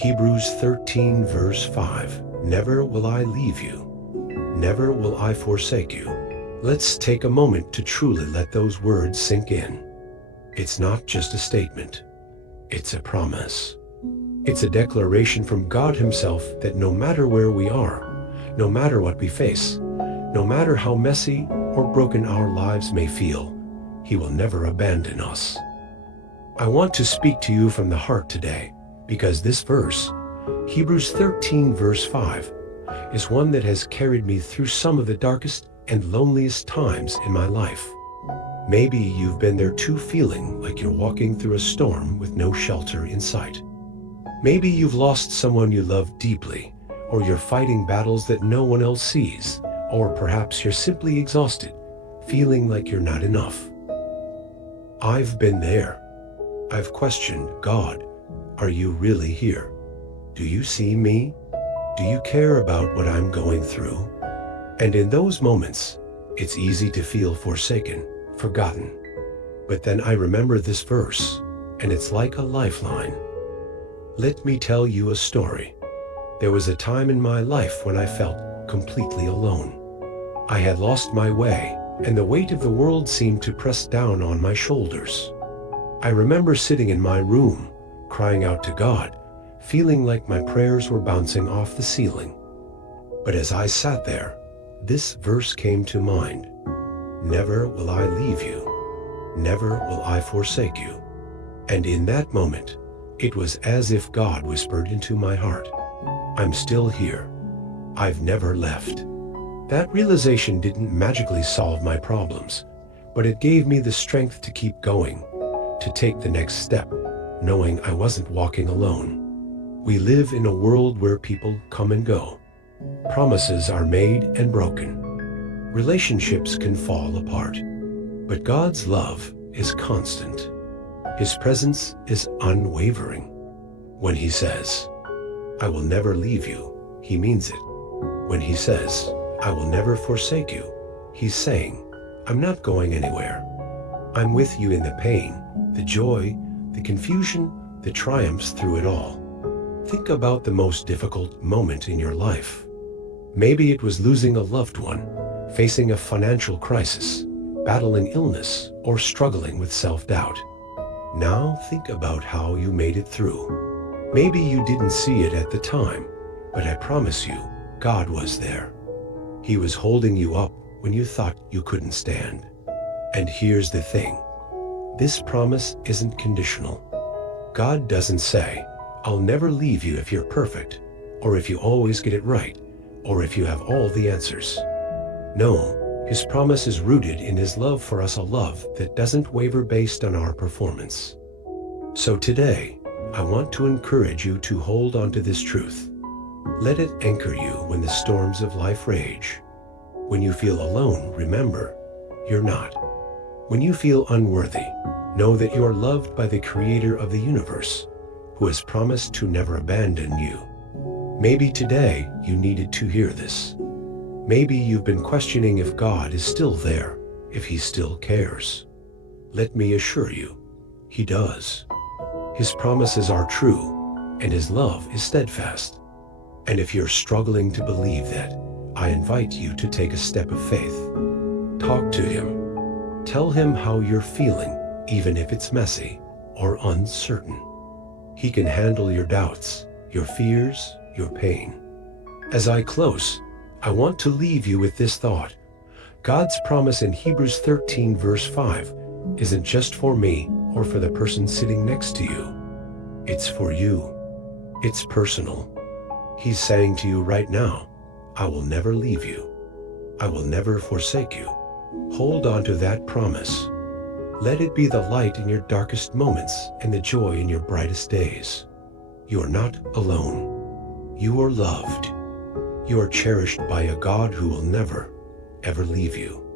Hebrews 13 verse 5. Never will I leave you. Never will I forsake you. Let's take a moment to truly let those words sink in. It's not just a statement. It's a promise. It's a declaration from God Himself that no matter where we are, no matter what we face, no matter how messy or broken our lives may feel, He will never abandon us. I want to speak to you from the heart today, because this verse, Hebrews 13 verse 5, is one that has carried me through some of the darkest and loneliest times in my life. Maybe you've been there too, feeling like you're walking through a storm with no shelter in sight. Maybe you've lost someone you love deeply, or you're fighting battles that no one else sees, or perhaps you're simply exhausted, feeling like you're not enough. I've been there. I've questioned, God, are you really here? Do you see me? Do you care about what I'm going through? And in those moments, it's easy to feel forsaken, forgotten. But then I remember this verse, and it's like a lifeline. Let me tell you a story. There was a time in my life when I felt completely alone. I had lost my way, and the weight of the world seemed to press down on my shoulders. I remember sitting in my room, crying out to God, feeling like my prayers were bouncing off the ceiling. But as I sat there, this verse came to mind. Never will I leave you. Never will I forsake you. And in that moment, it was as if God whispered into my heart, I'm still here. I've never left. That realization didn't magically solve my problems, but it gave me the strength to keep going, to take the next step, knowing I wasn't walking alone. We live in a world where people come and go. Promises are made and broken. Relationships can fall apart. But God's love is constant. His presence is unwavering. When He says, I will never leave you, He means it. When He says, I will never forsake you, He's saying, I'm not going anywhere. I'm with you in the pain, the joy, the confusion, the triumphs through it all. Think about the most difficult moment in your life. Maybe it was losing a loved one, facing a financial crisis, battling illness, or struggling with self-doubt. Now think about how you made it through. Maybe you didn't see it at the time, but I promise you, God was there. He was holding you up when you thought you couldn't stand. And here's the thing. This promise isn't conditional. God doesn't say, I'll never leave you if you're perfect, or if you always get it right, or if you have all the answers. No, His promise is rooted in His love for us, a love that doesn't waver based on our performance. So today, I want to encourage you to hold on to this truth. Let it anchor you when the storms of life rage. When you feel alone, remember, you're not. When you feel unworthy, know that you are loved by the Creator of the universe, who has promised to never abandon you. Maybe today you needed to hear this. Maybe you've been questioning if God is still there, if He still cares. Let me assure you, He does. His promises are true, and His love is steadfast. And if you're struggling to believe that, I invite you to take a step of faith. Talk to Him. Tell Him how you're feeling, even if it's messy or uncertain. He can handle your doubts, your fears, your pain. As I close, I want to leave you with this thought. God's promise in Hebrews 13 verse 5 isn't just for me or for the person sitting next to you. It's for you. It's personal. He's saying to you right now, I will never leave you. I will never forsake you. Hold on to that promise. Let it be the light in your darkest moments and the joy in your brightest days. You are not alone. You are loved. You are cherished by a God who will never, ever leave you.